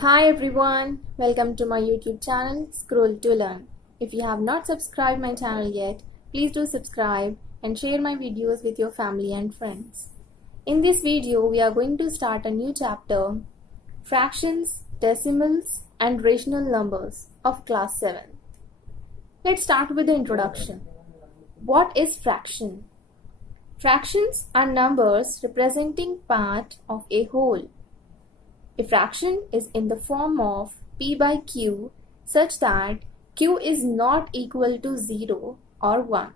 Hi everyone, welcome to my YouTube channel Scroll to Learn. If you have not subscribed my channel yet, please do subscribe and share my videos with your family and friends. In this video, we are going to start a new chapter, Fractions, Decimals and Rational Numbers of Class 7. Let's start with the introduction. What is fraction? Fractions are numbers representing part of a whole. A fraction is in the form of p by q such that q is not equal to 0 or 1.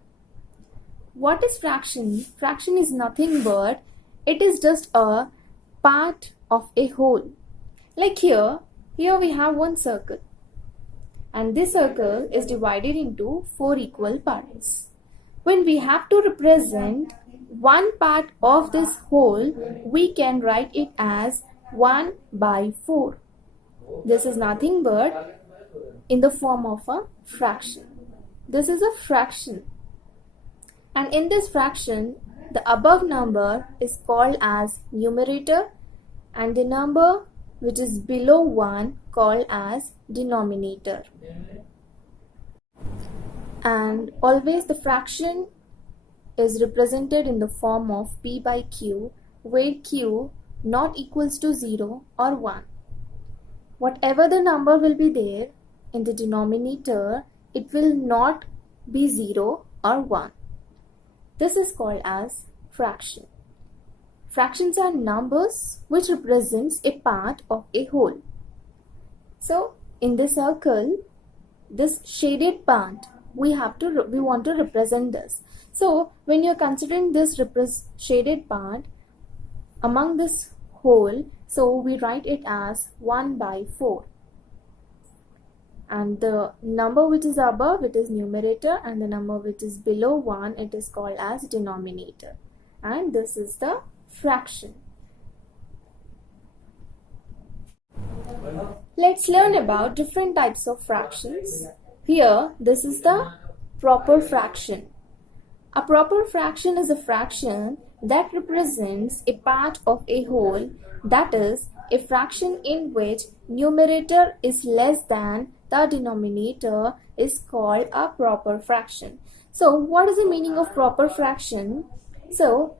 What is fraction? Fraction is nothing but it is just a part of a whole. Like here we have one circle and this circle is divided into 4 equal parts. When we have to represent one part of this whole, we can write it as 1 by 4. This is nothing but in the form of a fraction. This is a fraction. And in this fraction, the above number is called as numerator and the number which is below 1 called as denominator. And always the fraction is represented in the form of p by q, where q not equals to 0 or 1. Whatever the number will be there in the denominator, it will not be 0 or 1. This is called as fraction. Fractions are numbers which represents a part of a whole. So in the circle, this shaded part, we want to represent this. So when you're considering this shaded part among this whole, so we write it as 1 by 4. And the number which is above, it is numerator, and the number which is below 1, it is called as denominator. And this is the fraction. Let's learn about different types of fractions. Here, this is the proper fraction. A proper fraction is a fraction that represents a part of a whole, that is, a fraction in which numerator is less than the denominator is called a proper fraction. So, what is the meaning of proper fraction? So,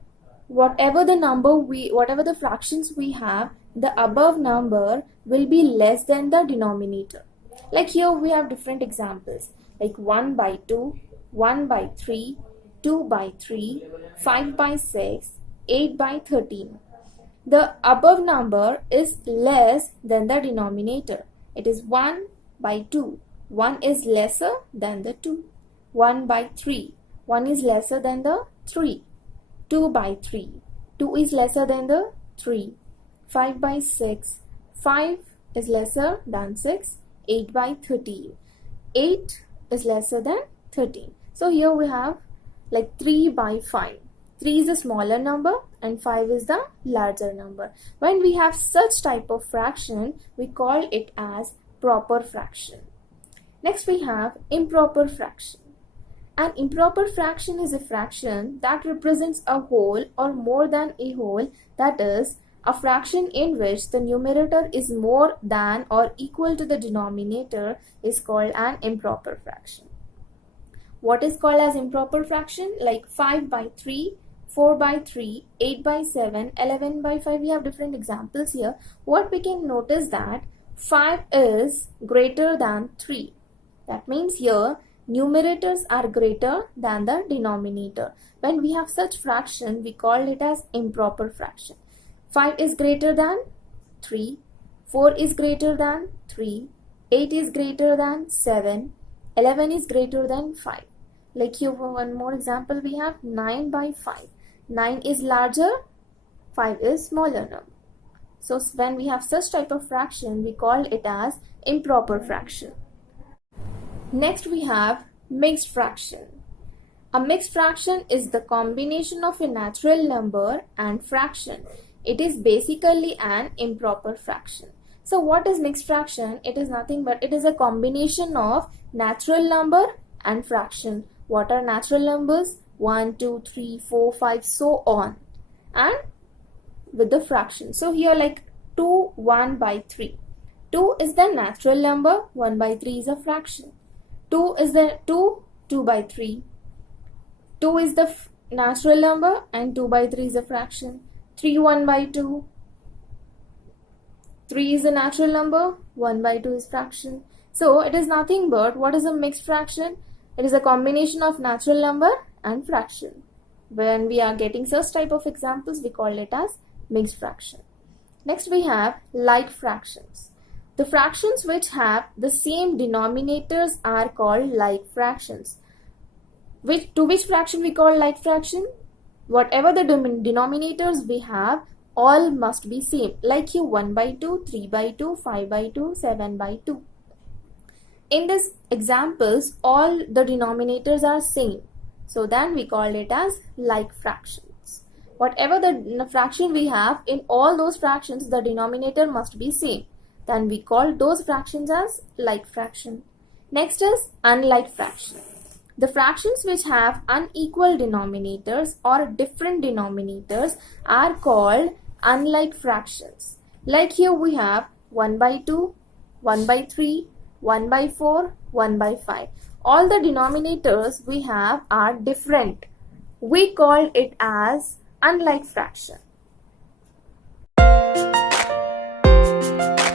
whatever the fractions we have, the above number will be less than the denominator. Like here we have different examples, like 1 by 2, 1 by 3, 2 by 3, 5 by 6, 8 by 13. The above number is less than the denominator. It is 1 by 2. 1 is lesser than the 2. 1 by 3. 1 is lesser than the 3. 2 by 3. 2 is lesser than the 3. 5 by 6. 5 is lesser than 6. 8 by 13. 8 is lesser than 13. So here we have like 3 by 5. 3 is a smaller number and 5 is the larger number. When we have such type of fraction, we call it as proper fraction. Next we have improper fraction. An improper fraction is a fraction that represents a whole or more than a whole, that is, a fraction in which the numerator is more than or equal to the denominator is called an improper fraction. What is called as improper fraction? Like 5 by 3, 4 by 3, 8 by 7, 11 by 5. We have different examples here. What we can notice that 5 is greater than 3. That means here numerators are greater than the denominator. When we have such fraction, we call it as improper fraction. 5 is greater than 3, 4 is greater than 3, 8 is greater than 7, 11 is greater than 5. Like here for one more example, we have 9 by 5. 9 is larger, 5 is smaller number. So when we have such type of fraction, we call it as improper fraction. Next we have mixed fraction. A mixed fraction is the combination of a natural number and fraction. It is basically an improper fraction. So what is mixed fraction? It is nothing but it is a combination of natural number and fraction. What are natural numbers? 1, 2, 3, 4, 5, so on. And with the fraction. So here like 2, 1 by 3. 2 is the natural number, 1 by 3 is a fraction. 2 is the 2 by 3. 2 is the natural number and 2 by 3 is a fraction. 3 1 by 2. 3 is a natural number, 1 by 2 is fraction. So it is nothing but, what is a mixed fraction? It is a combination of natural number and fraction. When we are getting such type of examples, we call it as mixed fraction. Next we have like fractions. The fractions which have the same denominators are called like fractions. To which fraction we call like fraction? Whatever the denominators we have, all must be same. Like here 1 by 2, 3 by 2, 5 by 2, 7 by 2. In these examples, all the denominators are same. So then we call it as like fractions. Whatever the fraction we have, in all those fractions, the denominator must be same. Then we call those fractions as like fraction. Next is unlike fraction. The fractions which have unequal denominators or different denominators are called unlike fractions. Like here we have 1 by 2, 1 by 3, 1 by 4, 1 by 5. All the denominators we have are different. We call it as unlike fraction.